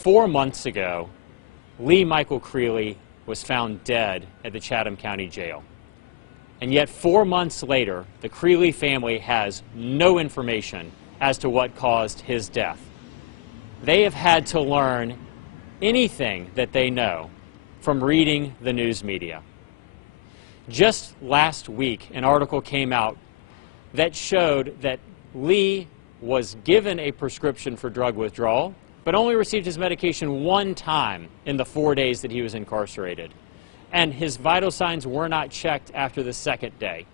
4 months ago, Lee Michael Creeley was found dead at the Chatham County Jail. And yet 4 months later, the Creeley family has no information as to what caused his death. They have had to learn anything that they know from reading the news media. Just last week, an article came out that showed that Lee was given a prescription for drug withdrawal, but only received his medication 1 time in the 4 days that he was incarcerated. And his vital signs were not checked after the 2nd day.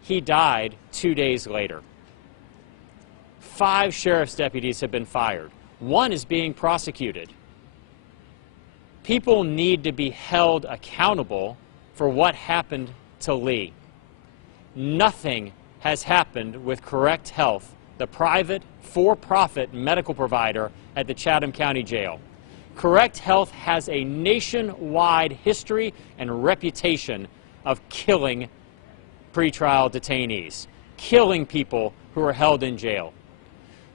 He died 2 days later. 5 sheriff's deputies have been fired. 1 is being prosecuted. People need to be held accountable for what happened to Lee. Nothing has happened with Correct Health, the private, for-profit medical provider at the Chatham County Jail. Correct Health has a nationwide history and reputation of killing pretrial detainees, killing people who are held in jail.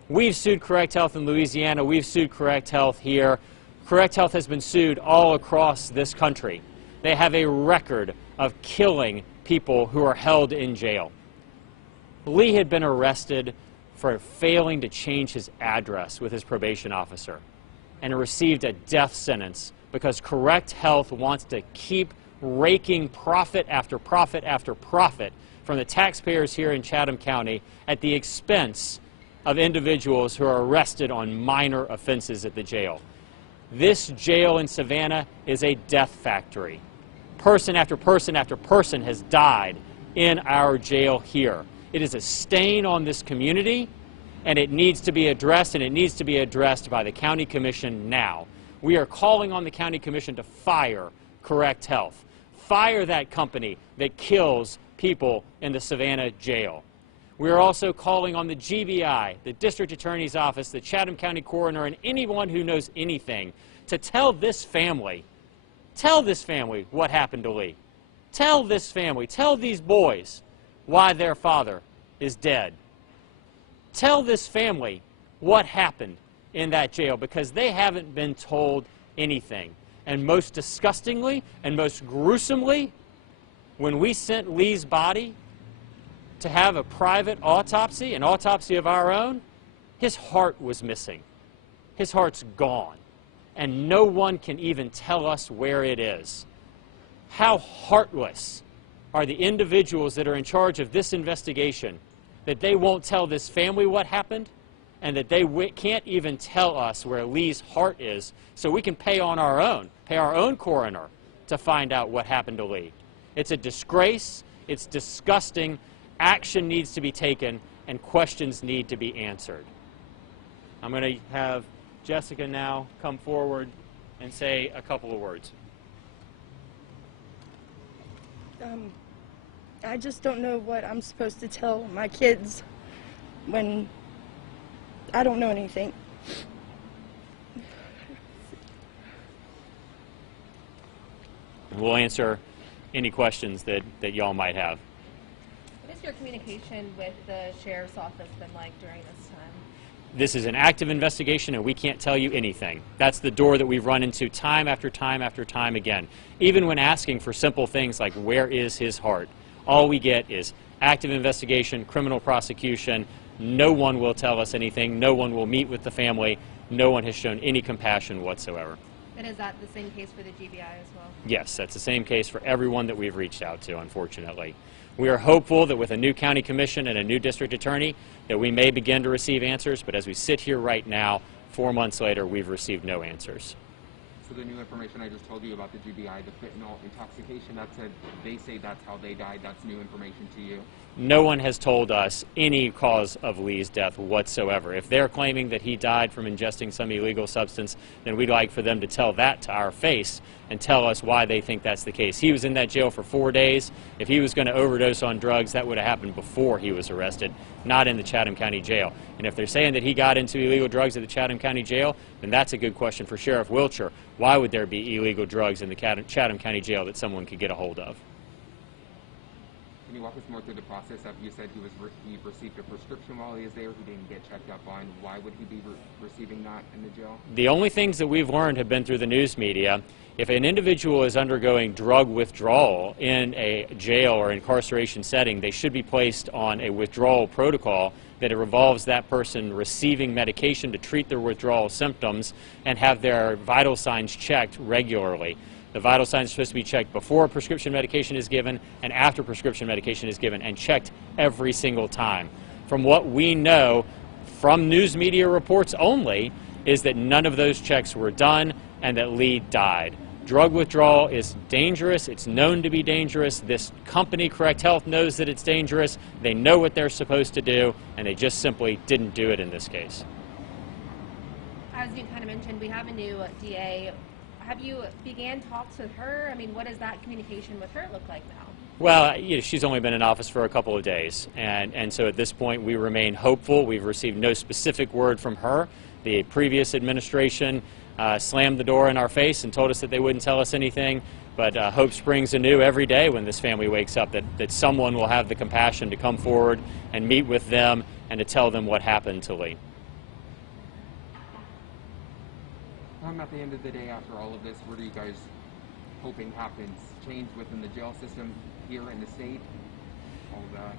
We've sued Correct Health in Louisiana. We've sued Correct Health here. Correct Health has been sued all across this country. They have a record of killing people who are held in jail. Lee had been arrested for failing to change his address with his probation officer and received a death sentence because Correct Health wants to keep raking profit after profit after profit from the taxpayers here in Chatham County at the expense of individuals who are arrested on minor offenses at the jail. This jail in Savannah is a death factory. Person after person after person has died in our jail here. It is a stain on this community, and it needs to be addressed, and it needs to be addressed by the County Commission now. We are calling on the County Commission to fire Correct Health. Fire that company that kills people in the Savannah jail. We are also calling on the GBI, the District Attorney's Office, the Chatham County Coroner, and anyone who knows anything to tell this family what happened to Lee. Tell this family, tell these boys why their father is dead. Tell this family what happened in that jail, because they haven't been told anything. And most disgustingly and most gruesomely, when we sent Lee's body to have a private autopsy, an autopsy of our own, his heart was missing. His heart's gone. And no one can even tell us where it is. How heartless are the individuals that are in charge of this investigation that they won't tell this family what happened, and that they can't even tell us where Lee's heart is, so we can pay our own coroner to find out what happened to Lee. It's a disgrace. It's disgusting. Action needs to be taken, and questions need to be answered. I'm going to have Jessica now come forward and say a couple of words. I just don't know what I'm supposed to tell my kids when I don't know anything. We'll answer any questions that y'all might have. What has your communication with the Sheriff's Office been like during this time? This is an active investigation, and we can't tell you anything. That's the door that we've run into time after time after time again. Even when asking for simple things like, where is his heart? All we get is active investigation, criminal prosecution. No one will tell us anything. No one will meet with the family. No one has shown any compassion whatsoever. And is that the same case for the GBI as well? Yes, that's the same case for everyone that we've reached out to, unfortunately. We are hopeful that with a new county commission and a new district attorney that we may begin to receive answers, but as we sit here right now, 4 months later, we've received no answers. So the new information I just told you about the GBI, the fentanyl intoxication, they say that's how they died, that's new information to you? No one has told us any cause of Lee's death whatsoever. If they're claiming that he died from ingesting some illegal substance, then we'd like for them to tell that to our face and tell us why they think that's the case. He was in that jail for 4 days. If he was going to overdose on drugs, that would have happened before he was arrested, not in the Chatham County Jail. And if they're saying that he got into illegal drugs at the Chatham County Jail, then that's a good question for Sheriff Wiltshire. Why would there be illegal drugs in the Chatham County Jail that someone could get a hold of? Can you walk us more through the process of, you said he received a prescription while he was there, he didn't get checked up on. Why would he be receiving that in the jail? The only things that we've learned have been through the news media. If an individual is undergoing drug withdrawal in a jail or incarceration setting, they should be placed on a withdrawal protocol that involves that person receiving medication to treat their withdrawal symptoms and have their vital signs checked regularly. The vital signs are supposed to be checked before prescription medication is given and after prescription medication is given, and checked every single time. From what we know from news media reports only is that none of those checks were done and that Lee died. Drug withdrawal is dangerous. It's known to be dangerous. This company, Correct Health, knows that it's dangerous. They know what they're supposed to do, and they just simply didn't do it in this case. As you kind of mentioned, we have a new DA. Have you began talks with her? I mean, what does that communication with her look like now? Well, she's only been in office for a couple of days, and so at this point we remain hopeful. We've received no specific word from her. The previous administration slammed the door in our face and told us that they wouldn't tell us anything, but hope springs anew every day when this family wakes up that someone will have the compassion to come forward and meet with them and to tell them what happened to Lee. At the end of the day, after all of this, what are you guys hoping happens? Change within the jail system here in the state? All that.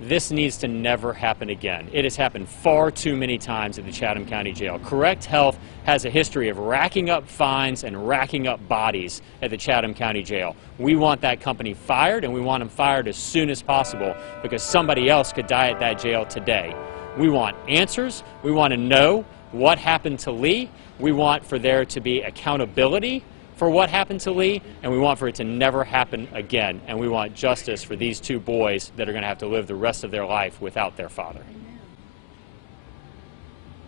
This needs to never happen again. It has happened far too many times at the Chatham County Jail. Correct Health has a history of racking up fines and racking up bodies at the Chatham County Jail. We want that company fired, and we want them fired as soon as possible, because somebody else could die at that jail today. We want answers. We want to know what happened to Lee. We want for there to be accountability for what happened to Lee, and we want for it to never happen again. And we want justice for these two boys that are going to have to live the rest of their life without their father.